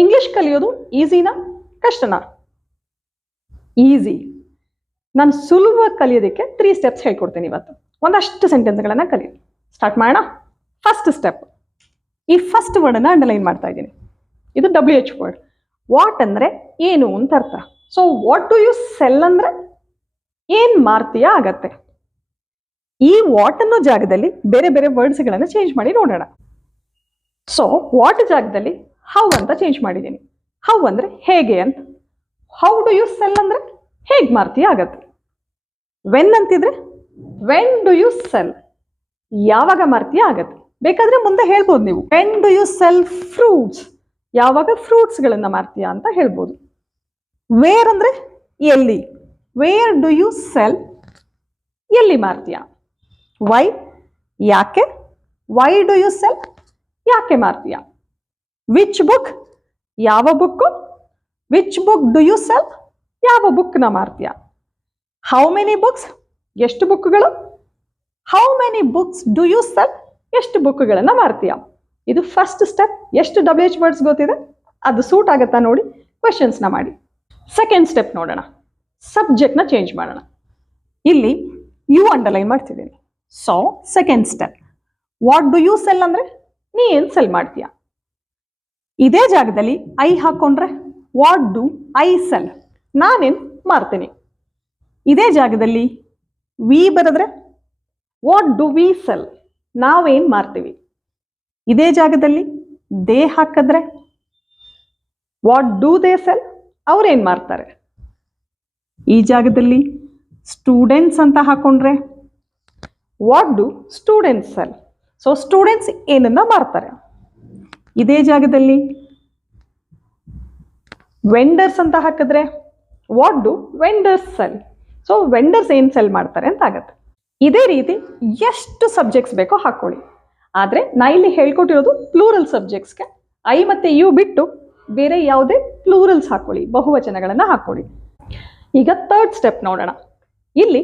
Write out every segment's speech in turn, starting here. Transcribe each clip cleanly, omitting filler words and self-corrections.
English ಕಲಿಯೋದು ಈಸಿನಾ ಕಷ್ಟನಾ? Easy. ನಾನು ಸುಲಭವಾಗಿ ಕಲಿಯೋದಕ್ಕೆ 3 ಸ್ಟೆಪ್ಸ್ ಹೇಳ್ಕೊಡ್ತೀನಿ ಇವತ್ತು. ಒಂದಷ್ಟು ಸೆಂಟೆನ್ಸ್ಗಳನ್ನು ಕಲಿ. ಸ್ಟಾರ್ಟ್ ಮಾಡೋಣ. ಫಸ್ಟ್ ಸ್ಟೆಪ್, ಈ ಫಸ್ಟ್ ವರ್ಡನ್ನು ಅಂಡರ್ಲೈನ್ ಮಾಡ್ತಾ ಇದ್ದೀನಿ. ಇದು WH ವರ್ಡ್. ವಾಟ್ ಅಂದರೆ ಏನು ಅಂತ ಅರ್ಥ. So what do you sell ಅಂದರೆ ಏನು ಮಾರ್ತೀಯಾ ಆಗತ್ತೆ. ಈ ವಾಟ್ ಅನ್ನೋ ಜಾಗದಲ್ಲಿ ಬೇರೆ ಬೇರೆ ವರ್ಡ್ಸ್ಗಳನ್ನು ಚೇಂಜ್ ಮಾಡಿ ನೋಡೋಣ. ಸೊ ವಾಟ್ ಜಾಗದಲ್ಲಿ ಹೌ ಅಂತ ಚೇಂಜ್ ಮಾಡಿದ್ದೀನಿ. ಹೌ ಅಂದರೆ ಹೇಗೆ ಅಂತ. ಹೌ ಡು ಯು ಸೆಲ್ ಅಂದರೆ ಹೇಗೆ ಮಾರ್ತೀಯಾ ಆಗತ್ತೆ. ವೆನ್ ಅಂತಿದ್ರೆ ವೆನ್ ಡು ಯು ಸೆಲ್, ಯಾವಾಗ ಮಾರ್ತೀಯಾ ಆಗತ್ತೆ. ಬೇಕಾದ್ರೆ ಮುಂದೆ ಹೇಳ್ಬೋದು ನೀವು, when do you sell fruits, ಯಾವಾಗ ಫ್ರೂಟ್ಸ್ಗಳನ್ನು ಮಾರ್ತೀಯಾ ಅಂತ ಹೇಳ್ಬೋದು. ವೇರ್ ಅಂದರೆ ಎಲ್ಲಿ, ವೇರ್ ಡು ಯು ಸೆಲ್, ಎಲ್ಲಿ ಮಾರ್ತೀಯಾ. ವೈ, ಯಾಕೆ, ವೈ ಡು ಯು ಸೆಲ್, ಯಾಕೆ ಮಾರ್ತೀಯಾ. ವಿಚ್ ಬುಕ್, ಯಾವ book, which book do you sell, ಯಾವ ಬುಕ್ನ ಮಾರ್ತೀಯಾ. ಹೌ ಮೆನಿ ಬುಕ್ಸ್, ಎಷ್ಟು ಬುಕ್ಗಳು, how many books do you sell, ಎಷ್ಟು ಬುಕ್ಗಳನ್ನು ಮಾರ್ತೀಯಾ. ಇದು ಫಸ್ಟ್ ಸ್ಟೆಪ್. ಎಷ್ಟು WH ವರ್ಡ್ಸ್ ಗೊತ್ತಿದೆ, ಅದು ಸೂಟ್ ಆಗುತ್ತಾ ನೋಡಿ ಕ್ವೆಶನ್ಸ್ನ ಮಾಡಿ. ಸೆಕೆಂಡ್ ಸ್ಟೆಪ್ ನೋಡೋಣ. ಸಬ್ಜೆಕ್ಟ್ನ ಚೇಂಜ್ ಮಾಡೋಣ. ಇಲ್ಲಿ ಯು ಅಂಡರ್ಲೈನ್ ಮಾಡ್ತಿದ್ದೀನಿ. So second step, what do you sell ಅಂದರೆ ನೀ ಏನು ಸೆಲ್ ಮಾಡ್ತೀಯಾ. ಇದೇ ಜಾಗದಲ್ಲಿ ಐ ಹಾಕೊಂಡ್ರೆ ವಾಟ್ ಡು ಐ ಸೆಲ್, ನಾನೇನು ಮಾರ್ತೀನಿ. ಇದೇ ಜಾಗದಲ್ಲಿ ವಿ ಬರೆದ್ರೆ ವಾಟ್ ಡು ವಿ ಸೆಲ್, ನಾವೇನು ಮಾರ್ತೀವಿ. ಇದೇ ಜಾಗದಲ್ಲಿ ದೇ ಹಾಕಿದ್ರೆ ವಾಟ್ ಡು ದೇ ಸೆಲ್, ಅವ್ರೇನು ಮಾರ್ತಾರೆ. ಈ ಜಾಗದಲ್ಲಿ ಸ್ಟೂಡೆಂಟ್ಸ್ ಅಂತ ಹಾಕೊಂಡ್ರೆ what do students cell, so students ಏನನ್ನ ಮಾರ್ತಾರೆ. ಇದೇ ಜಾಗದಲ್ಲಿ ವೆಂಡರ್ಸ್ ಅಂತ ಹಾಕಿದ್ರೆ what do vendors cell, so vendors ಏನು ಸೆಲ್ ಮಾಡ್ತಾರೆ ಅಂತ ಆಗತ್ತೆ. ಇದೇ ರೀತಿ ಎಷ್ಟು ಸಬ್ಜೆಕ್ಟ್ಸ್ ಬೇಕೋ ಹಾಕೊಳ್ಳಿ. ಆದರೆ ನಾ ಇಲ್ಲಿ ಹೇಳ್ಕೊಟ್ಟಿರೋದು ಪ್ಲೂರಲ್ ಸಬ್ಜೆಕ್ಟ್ಸ್ಗೆ. ಐ ಮತ್ತು ಯು ಬಿಟ್ಟು ಬೇರೆ ಯಾವುದೇ ಪ್ಲೂರಲ್ಸ್ ಹಾಕೊಳ್ಳಿ, ಬಹುವಚನಗಳನ್ನು ಹಾಕೊಳ್ಳಿ. ಈಗ ಥರ್ಡ್ ಸ್ಟೆಪ್ ನೋಡೋಣ. ಇಲ್ಲಿ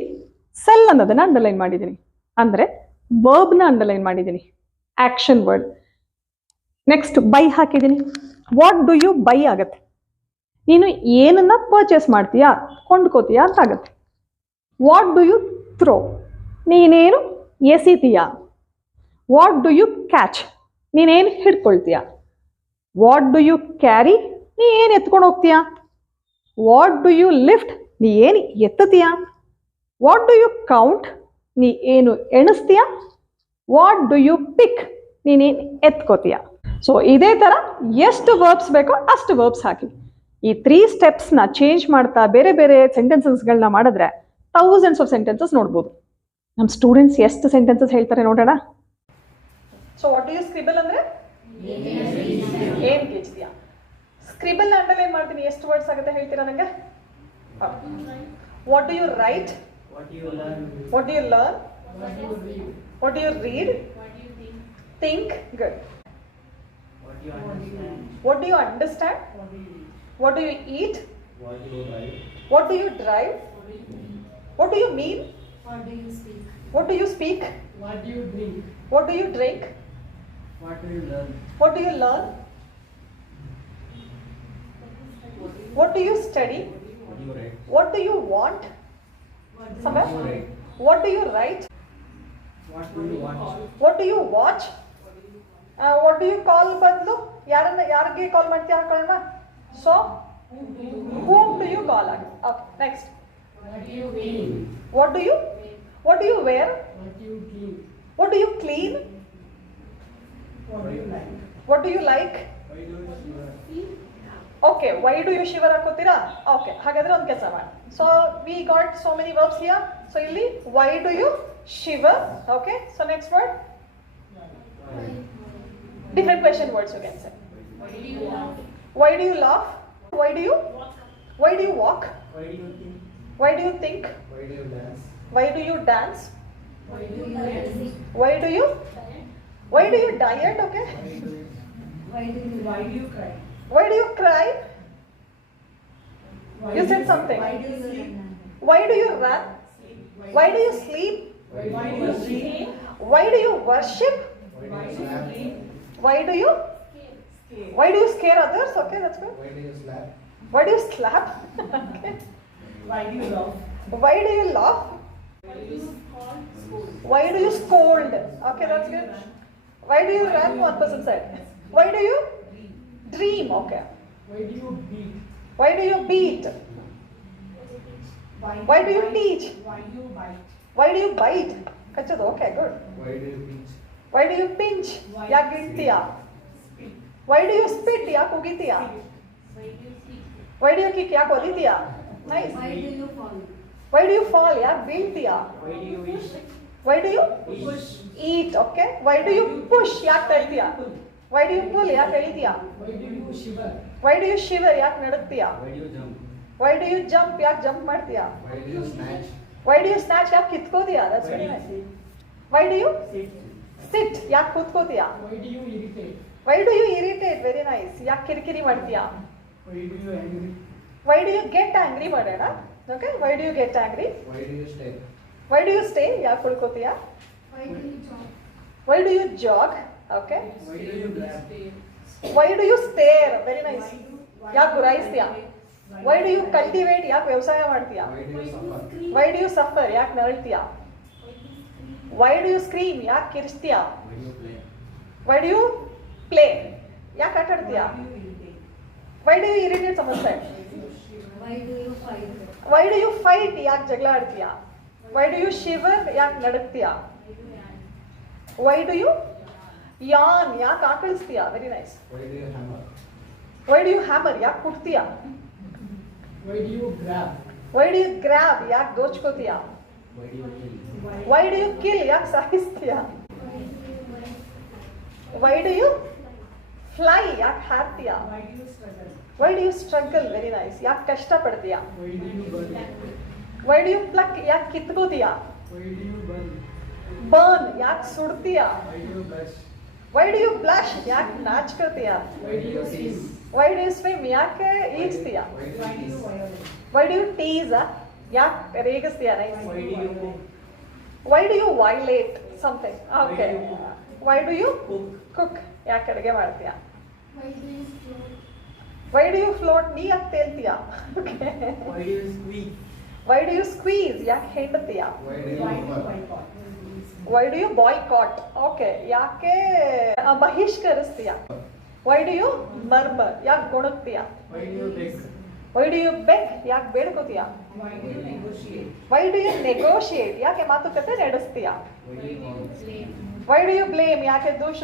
ಸೆಲ್ ಅನ್ನೋದನ್ನ ಅಂಡರ್ಲೈನ್ ಮಾಡಿದ್ದೀನಿ, ಅಂದರೆ ವರ್ಬ್ನ ಅಂಡರ್ಲೈನ್ ಮಾಡಿದ್ದೀನಿ, ಆಕ್ಷನ್ ವರ್ಡ್. ನೆಕ್ಸ್ಟ್ ಬೈ ಹಾಕಿದ್ದೀನಿ. ವಾಟ್ ಡು ಯು ಬೈ ಆಗತ್ತೆ, ನೀನು ಏನನ್ನ ಪರ್ಚೇಸ್ ಮಾಡ್ತೀಯಾ, ಕೊಂಡ್ಕೋತೀಯಾ ಅಂತ ಆಗತ್ತೆ. ವಾಟ್ ಡು ಯು ಥ್ರೋ, ನೀನೇನು ಎಸಿತೀಯಾ. ವಾಟ್ ಡು ಯು ಕ್ಯಾಚ್, ನೀನೇನು ಹಿಡ್ಕೊಳ್ತೀಯಾ. ವಾಟ್ ಡು ಯು ಕ್ಯಾರಿ, ನೀ ಏನು ಎತ್ಕೊಂಡು ಹೋಗ್ತೀಯಾ. ವಾಟ್ ಡು ಯು ಲಿಫ್ಟ್, ನೀ ಏನು ಎತ್ತತೀಯಾ. ವಾಟ್ ಡು ಯು ಕೌಂಟ್, ನೀ ಏನು ಎಣಿಸ್ತೀಯಾ. ವಾಟ್ ಡು ಯು ಪಿಕ್, ನೀನೇನು ಎತ್ಕೋತೀಯಾ. ಸೊ ಇದೇ ಥರ ಎಷ್ಟು ವರ್ಬ್ಸ್ ಬೇಕೋ ಅಷ್ಟು ವರ್ಬ್ಸ್ ಹಾಕಿ. ಈ 3 ಸ್ಟೆಪ್ಸ್ನ ಚೇಂಜ್ ಮಾಡ್ತಾ ಬೇರೆ ಬೇರೆ ಸೆಂಟೆನ್ಸಸ್ಗಳನ್ನ ಮಾಡಿದ್ರೆ ಥೌಸಂಡ್ಸ್ ಆಫ್ ಸೆಂಟೆನ್ಸಸ್ ನೋಡ್ಬೋದು. ನಮ್ಮ ಸ್ಟೂಡೆಂಟ್ಸ್ ಎಷ್ಟು ಸೆಂಟೆನ್ಸಸ್ ಹೇಳ್ತಾರೆ ನೋಡೋಣ. So what do you scribble ಅಂದರೆ ಏನು ಕೇಳ್ತೀಯಾ. ಸ್ಕ್ರಿಬಲ್ ಅಂಡರ್ಲೈನ್ ಮಾಡ್ತೀನಿ, ಎಷ್ಟು ವರ್ಡ್ಸ್ ಆಗುತ್ತೆ ಹೇಳ್ತೀರಾ ನನಗೆ. What do you write, what do you learn, what do you read, think, good. What do you understand, what do you eat, what do you drive, what do you mean, what do you speak, what do you drink, what do you learn, what do you study, what do you want, what do you write, what do you watch, what do you call ಬದಲು ಯಾರಿಗೆ ಕಾಲ್ ಮಾಡ್ತೀಯ ಹಾಕೊಳ್ಳೋಣ. So whom do you call ಆಗುತ್ತೆ. Okay next what do you wear, what do you clean, what do you like. Okay why do you shiver ಹಾಕೋತೀರಾ. Okay ಹಾಗಾದ್ರೆ ಒಂದು ಕೆಲಸ ಮಾಡಿ. So we got so many verbs here. So ಇಲ್ಲಿ why do you shiver. Okay so next word, different question words you can say. Why do you laugh, why do you walk, why do you think, why do you why do you dance, why do you diet. Okay, why do you cry, you said something. Why do you run, why do you sleep, why do you worship, why do you Why do you scare others? Okay, that's good. Why do you slap? Why do you slap? Okay. Why do you laugh? Why do you laugh? Why do you scold? Why do you scold? Okay, that's good. Why do you run? One person said. Why do you dream? Okay. Why do you beat? Why do you beat? Why do you teach? Why do you bite? Why do you bite? Kachadu. Okay, good. Why do you pinch? Why do you pinch? Why ಯಾಕೆ do you ಗಿಡ್ತೀಯಾ? Spit. Why do you spit? ಯಾಕೆ ಉಗಿತೀಯಾ? Why do you kick? Why do you kick? ಯಾಕೆ ಒದಿತೀಯಾ? Nice. Why do you fall? Why do you fall? ಯಾಕೆ ಬೀಳ್ತೀಯಾ? Why do you wish? Why do you Push. eat? Okay. Why do you push? ಯಾಕೆ ತಳ್ತೀಯಾ? Why do you pull? ಯಾಕೆ ಎಳಿತೀಯಾ? Why do you shiver? Why do you shiver? ಯಾಕೆ ನಡುಗ್ತೀಯಾ? Why do you jump? Why do you jump? ಯಾಕೆ jump ಮಾಡ್ತೀಯಾ? Why do you snatch? Why do you snatch? ಯಾಕೆ ಕಿತ್ಕೋತೀಯಾ? That's very nice. Why do you Sit. sit? ಯಾಕೆ ಕೂತ್ಕೋತೀಯಾ? Why do you irritate? Why do you irritate? Very nice. ಯಾಕೆ ಕಿರಿಕಿರಿ ಮಾಡ್ತೀಯಾ? Why do you angry? Why do you get angry ಮಾಡೋಣ? Okay. Why do you get angry? Why do you stay? Why do you stay? ಯಾಕೆ ಉಳ್ಕೋತೀಯಾ? Why do you jump? Why do you jog? Okay. Why do you grab? Why do you stare? Very nice. ಯಾಕೆ ಗುರಾಯಿಸ್ತೀಯಾ? Why do you cultivate? ಯಾಕೆ ವ್ಯವಸಾಯ ಮಾಡ್ತೀಯಾ? Why do you suffer? Why do you suffer? ಯಾಕೆ ನರಳ್ತೀಯಾ? Why do you scream? ಯಾಕೆ ಕಿರಿಸ್ತೀಯಾ? Why do you play? Why do you play? ಯಾಕೆ ಆಟ ಆಡ್ತೀಯಾ? Why do you irritate someone? Why do you fight? Why do you fight? ಯಾಕೆ ಜಗಳ ಆಡ್ತೀಯಾ? Why do you shiver? ಯಾಕೆ ನಡುಗ್ತೀಯಾ? Why do you yawn? ಯಾಕೆ ಆಕಳಿಸ್ತೀಯಾ? Very nice. Why do you hammer? Why do you hammer? ಯಾಕೆ ಕುಟ್ತೀಯಾ? Why do you grab? Why do you grab? ಯಾಕೆ ದೋಚ್ಕೋತೀಯಾ? Why do you kill? Why do you kill? ಯಾಕೆ ಸಾಯಿಸ್ತೀಯಾ? Why do you fly? ಯಾಕೆ ಹಾರ್ತೀಯಾ? Why do you struggle? Why do you struggle? Very nice. ಯಾಕೆ ಕಷ್ಟ ಪಡ್ತೀಯಾ? Why do you burn? Why do you pluck? ಯಾಕೆ ಕಿತ್ಕೋತೀಯಾ? Why do you burn? Burn? ಯಾಕೆ ಸುಡ್ತೀಯಾ? Why do you blush? Why do you blush? ಯಾಕೆ ನಾಚ್ಕೋತೀಯಾ? Why do you sneeze? Why do you swim? ಯಾಕೆ ಈಜ್ತೀಯಾ? Why do Why do you you kiss? violate? Why do you tease? ಯಾಕೆ ರೇಗಿಸ್ತೀಯಾ? Nice. Why do you cook? Why do you violate something? Okay. Why do you cook? Why do you Cook. cook? ಯಾಕೆ ಅಡುಗೆ ಮಾಡ್ತೀಯಾ? Why do you float? Why do you float? ನೀ ಯಾಕೆ ತೇಲ್ತೀಯಾ? Okay. Why do you squeeze? Why do you squeeze? ಯಾಕೆ ಹೆಂಡತೀಯಾ? Why do you murmur? Why do you boycott? Okay. ಯಾಕೆ ಬಹಿಷ್ಕರಿಸ್ತೀಯಾ? Why do you murmur? ಯಾಕೆ ಗೊಣಗ್ತೀಯಾ? Why do you beg? Why do you beg? ಯಾಕೆ ಬೇಡ್ಕೋತೀಯಾ? Why do you negotiate? Why do you negotiate? ಯಾಕೆ ಮಾತುಕತೆ ನಡೆಸ್ತೀಯಾ? Why do you mourn? Why do you blame? ಯಾಕೆ ದೂಷಿಸ್ತೀಯಾ?